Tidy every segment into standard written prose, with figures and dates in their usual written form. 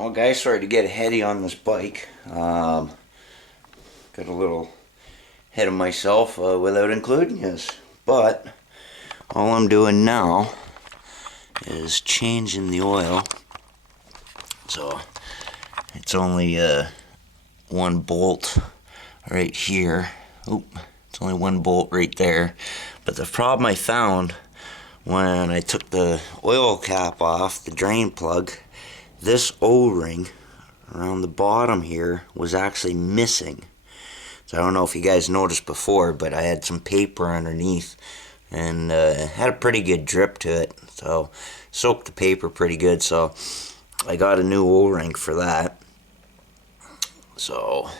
Well, guys, sorry to get heady on this bike. Got a little ahead of myself without including this. But all I'm doing now is changing the oil. So it's only one bolt right here. Oop, it's only one bolt right there. But the problem I found when I took the oil cap off, the drain plug, this O-ring around the bottom here was actually missing. So I don't know if you guys noticed before, but I had some paper underneath and had a pretty good drip to it. So soaked the paper pretty good, so I got a new O-ring for that. So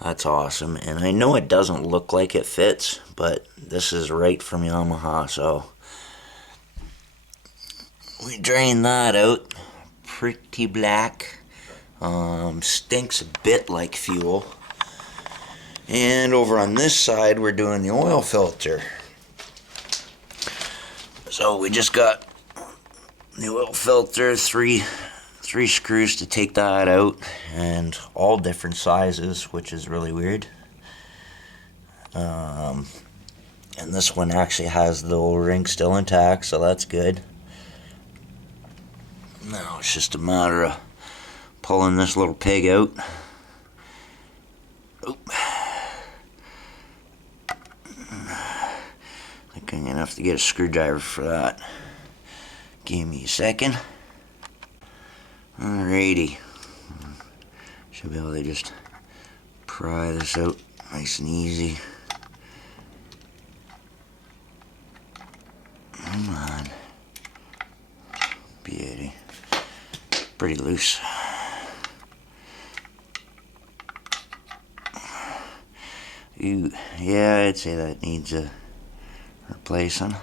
that's awesome. And I know it doesn't look like it fits, but this is right from Yamaha, so we drain that out. Pretty black. Stinks a bit like fuel. And over on this side we're doing the oil filter. So we just got the oil filter, three screws to take that out, and all different sizes, which is really weird. And this one actually has the O-ring still intact, so that's good. Now it's just a matter of pulling this little pig out. Oop. I think I'm gonna have to get a screwdriver for that. Give me a second. Alrighty. Should be able to just pry this out nice and easy. Come on. Beauty. Pretty loose. Yeah, I'd say that needs a replacing.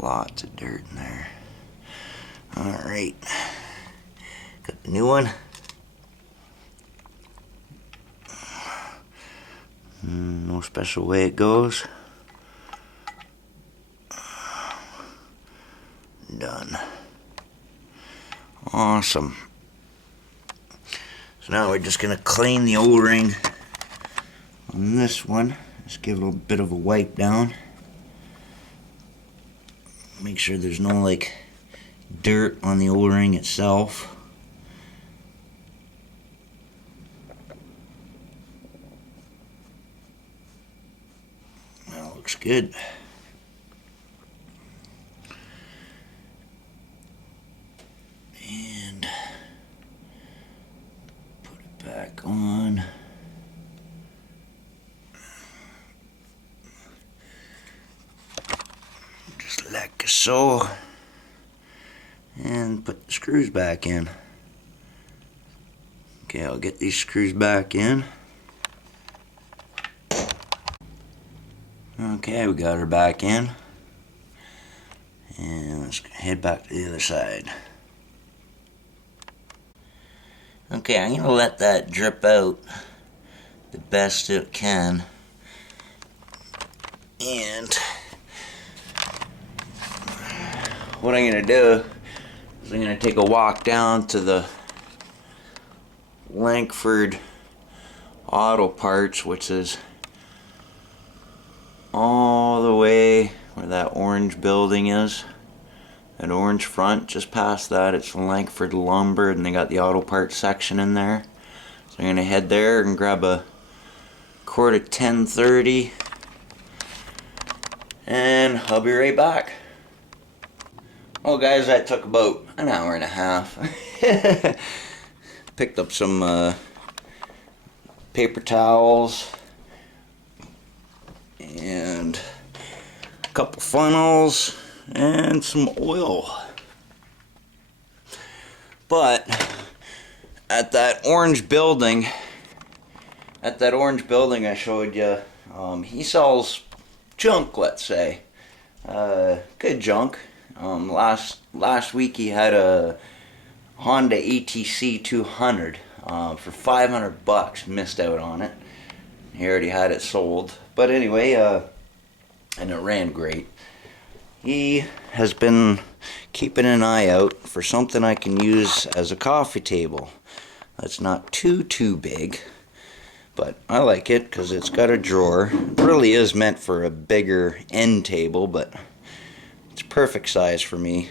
Lots of dirt in there. Alright. Got the new one. No special way it goes. Done. Awesome. So now we're just going to clean the O-ring on this one. Just give it a bit of a wipe down. Make sure there's no like dirt on the O-ring itself. That looks good. And put it back on. Just like so. And put the screws back in. Okay, I'll get these screws back in. Okay, we got her back in. And let's head back to the other side. Okay, I'm going to let that drip out the best it can. And what I'm going to do is I'm going to take a walk down to the Langford Auto Parts, which is all the way where that orange building is. That orange front, just past that, it's Langford Lumber, and they got the auto parts section in there. So I'm going to head there and grab a quart of 1030, and I'll be right back. Well guys, that took about an hour and a half. Picked up some paper towels and a couple funnels and some oil. But at that orange building I showed you, he sells junk, let's say. Good junk. Last week he had a Honda ATC 200 for $500. Missed out on it. He already had it sold. But anyway, and it ran great. he has been keeping an eye out for something I can use as a coffee table. That's not too big, but I like it because it's got a drawer. It really is meant for a bigger end table, but it's perfect size for me.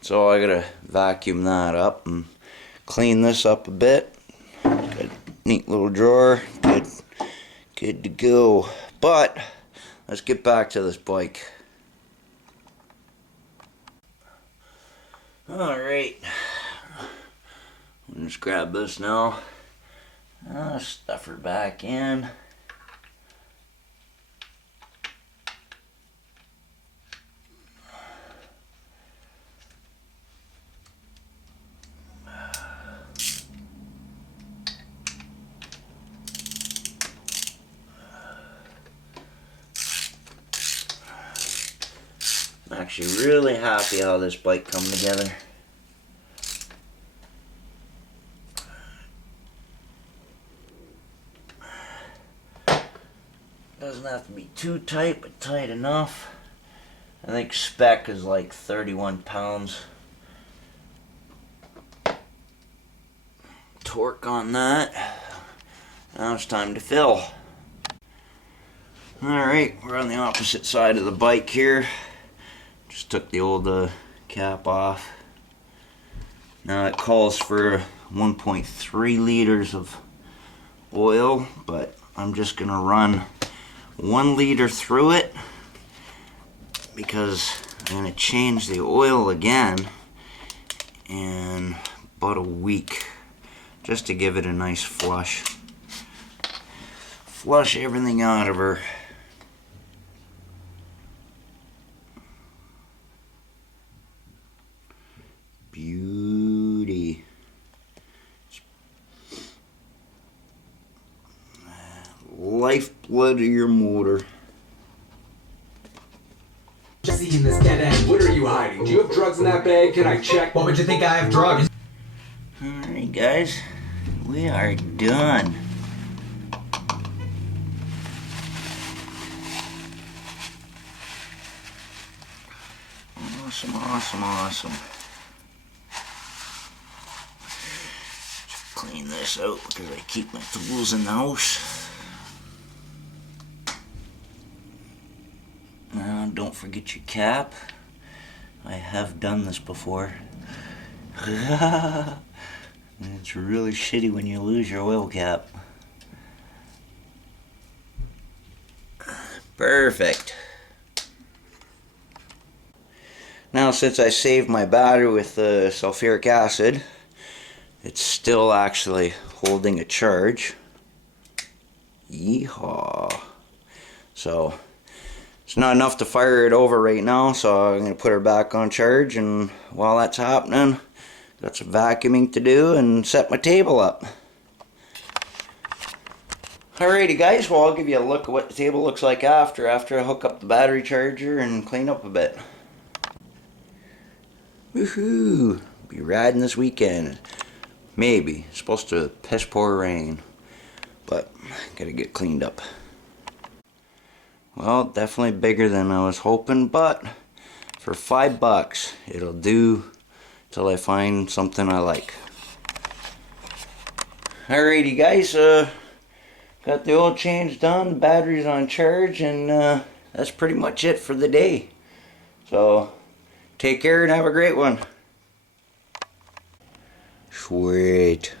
So I gotta vacuum that up and clean this up a bit. Got a neat little drawer, good to go. But let's get back to this bike. Alright, just grab this now. Stuff her back in. I'm actually really happy how this bike come together. Doesn't have to be too tight, but tight enough. I think spec is like 31 pounds. Torque on that. Now it's time to fill. Alright, we're on the opposite side of the bike here. Just took the old cap off. Now it calls for 1.3 liters of oil, but I'm just gonna run 1 liter through it because I'm going to change the oil again in about a week just to give it a nice flush. Flush everything out of her. Beauty. Lifeblood of your motor. Jesse in this dead end. What are you hiding? Do you have drugs in that bag? Can I check? What would you think I have drugs? Alright guys, we are done. Awesome. Just clean this out because I keep my tools in the house. Now, don't forget your cap. I have done this before. It's really shitty when you lose your oil cap. Perfect. Now, since I saved my battery with the sulfuric acid, it's still actually holding a charge. Yeehaw. So, it's not enough to fire it over right now, so I'm going to put her back on charge, and while that's happening, got some vacuuming to do and set my table up. Alrighty guys, well I'll give you a look at what the table looks like after I hook up the battery charger and clean up a bit. Woohoo! Be riding this weekend. Maybe. It's supposed to piss pour rain, but gotta get cleaned up. Well, definitely bigger than I was hoping, but for $5 it'll do till I find something I like. Alrighty guys, got the oil change done, battery's on charge, and that's pretty much it for the day. So take care and have a great one. Sweet.